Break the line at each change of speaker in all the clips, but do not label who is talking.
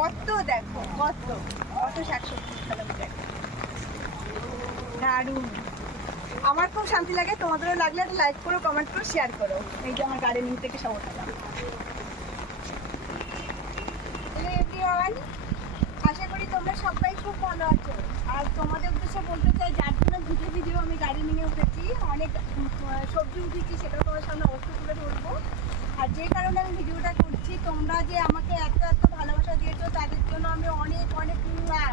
কত দেখো, কত? কত শাকসবজি আমার খুব শান্তি লাগে, তোমাদেরও লাগলে লাইক করো কমেন্ট করো শেয়ার করো। এই যে আমার গার্ডেনিং থেকে সব ওঠালাম আশা করি তোমরা সবাই খুব ভালো আছো। আর তোমাদের উদ্দেশ্যে বলতে চাই, যার জন্য ভিডিও ভিডিও আমি গার্ডেনিংয়ে উঠেছি, অনেক সবজি উঠেছি সেটাও তোমার সামনে অবশ্যই তুলে ধরবো। আর যে কারণে আমি ভিডিওটা করছি তোমরা যে আমাকে এত এত ভালোবাসা দিয়েছ তাদের জন্য আমি অনেক অনেক মুয়া।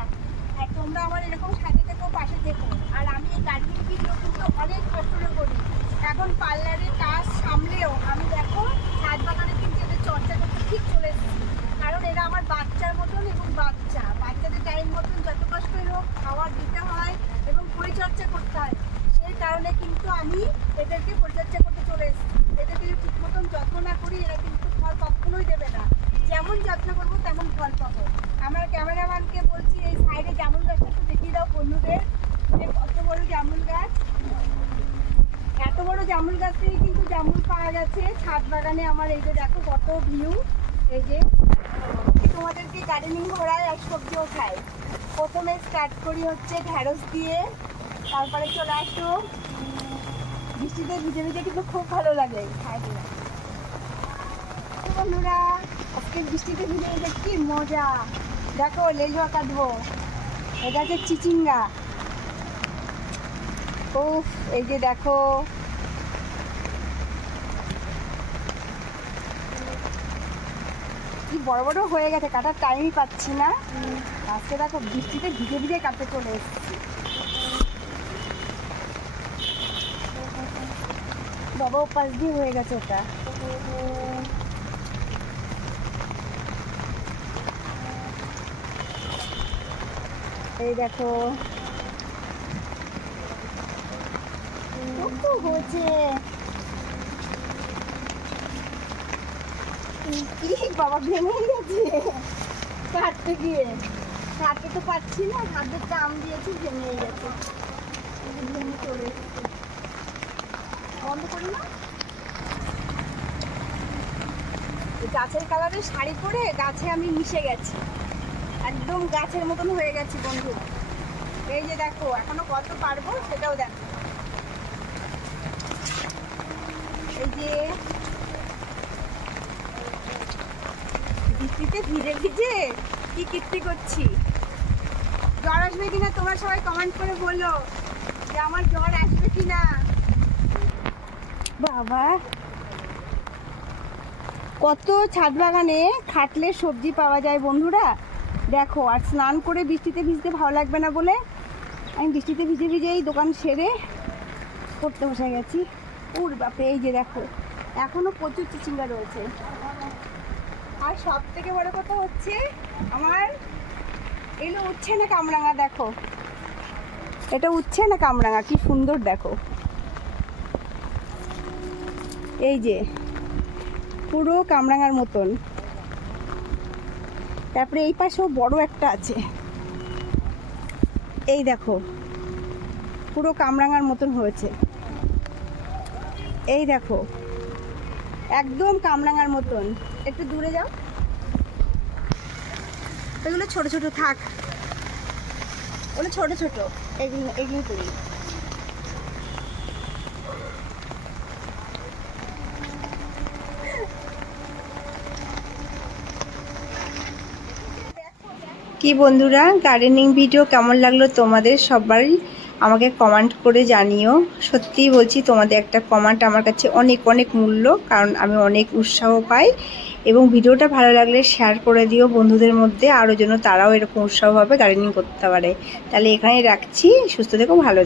আর তোমরা আমার এরকম সাথে থেকো পাশে থেকো আর আমি এই গার্ডেনিং ভিডিও কিন্তু অনেক কষ্ট করে করি এখন পার্লারের কাজ সামলেও আমি দেখো ছাদ বাগানে কিন্তু এদের চর্চা করতে ঠিক চলে এসেছি কারণ এরা আমার বাচ্চার মতন এবং বাচ্চা বাচ্চাদের টাইম মতন যত কষ্টই হোক খাবার দিতে হয় এবং পরিচর্যা করতে হয় সেই কারণে কিন্তু আমি এদেরকে পরিচর্যা করতে চলে এসেছি এদেরকে যদি ঠিক মতন যত্ন না করি এরা কিন্তু ফল কখনোই দেবে না যেমন যত্ন করব তেমন ফল পাবো আমার ক্যামেরাম্যানকে বলছি এই সাইডে জামুন গাছটা একটু দেখিয়ে দাও বন্ধুদের যে কত বড় জামুন গাছ এত বড় জামুন গাছ থেকে কিন্তু জামুন ছাদ বাগানে আমার এই যে দেখো কত ভিউ এই যে, তোমাদেরকে গার্ডেনিং ঘোরায় আর সবজিও খাই। প্রথমে স্টার্ট করি হচ্ছে ঢ্যাঁড়স দিয়ে, তারপরে চলে আসো। বৃষ্টিতে ভিজে ভিজে কিন্তু খুব ভালো লাগে খাই। বন্ধুরা, আজকে বৃষ্টিতে ভিজে ভিজে কি মজা। দেখো লেজুয়া কাটবো এটা হচ্ছে চিচিঙ্গা। উফ, এই যে দেখো কি বড় বড় হয়ে গেছে, কাটার টাইমই পাচ্ছি না। আজকে দেখো বৃষ্টিতে ভিজে ভিজে কাটতে চলে এসেছি। বাবা পাশ দিয়ে হয়ে গেছে ওটা। এই দেখো। হয়েছে? বাবা গেছে। গিয়ে। তো না দিয়েছি গেছে। চলে না। গাছের কালারে শাড়ি পরে গাছে আমি মিশে গেছি। একদম গাছের মতন হয়ে গেছি বন্ধু। এই যে দেখো, এখনও কত পারব সেটাও দেখো। এই যে বৃষ্টিতে ভিজে ভিজে কি কীর্তি করছি? জ্বর আসবে কিনা তোমরা সবাই কমেন্ট করে বলো যে আমার জ্বর আসবে কিনা। বাবা, কত ছাদ বাগানে খাটলে সবজি পাওয়া যায় বন্ধুরা? দেখো, আর স্নান করে বৃষ্টিতে ভিজতে ভালো লাগবে না বলে আমি বৃষ্টিতে ভিজে ভিজেই দোকান সেরে পড়তে বসে গেছি। উর বাপরে, এই যে দেখো, এখনও প্রচুর চিচিঙ্গা রয়েছে। আর সব থেকে বড় কথা হচ্ছে আমার এগুলো উঠছে না কামরাঙা, দেখো। এটা উঠছে না কামরাঙা, কি সুন্দর, দেখো। এই যে, পুরো কামরাঙার মতন। তারপরে এই পাশেও বড় একটা আছে। এই দেখো, পুরো কামরাঙার মতন হয়েছে। এই দেখো, একদম কামরাঙার মতন। একটু দূরে যাও। এগুলো ছোট ছোট থাক। ওগুলো ছোট ছোট। এগুলো এগুলো করি কি বন্ধুরা গার্ডেনিং ভিডিও কেমন লাগল তোমাদের সবারই? আমাকে কমেন্ট করে জানিও। সত্যিই বলছি, তোমাদের একটা কমেন্ট আমার কাছে অনেক অনেক মূল্য, কারণ আমি অনেক উৎসাহ পাই। এবং ভিডিওটা ভালো লাগলে শেয়ার করে দিও বন্ধুদের মধ্যে, আরও যেন তারাও এরকম উৎসাহভাবে গার্ডেনিং করতে পারে। তাহলে এখানে রাখছি, সুস্থ থেকেও ভালো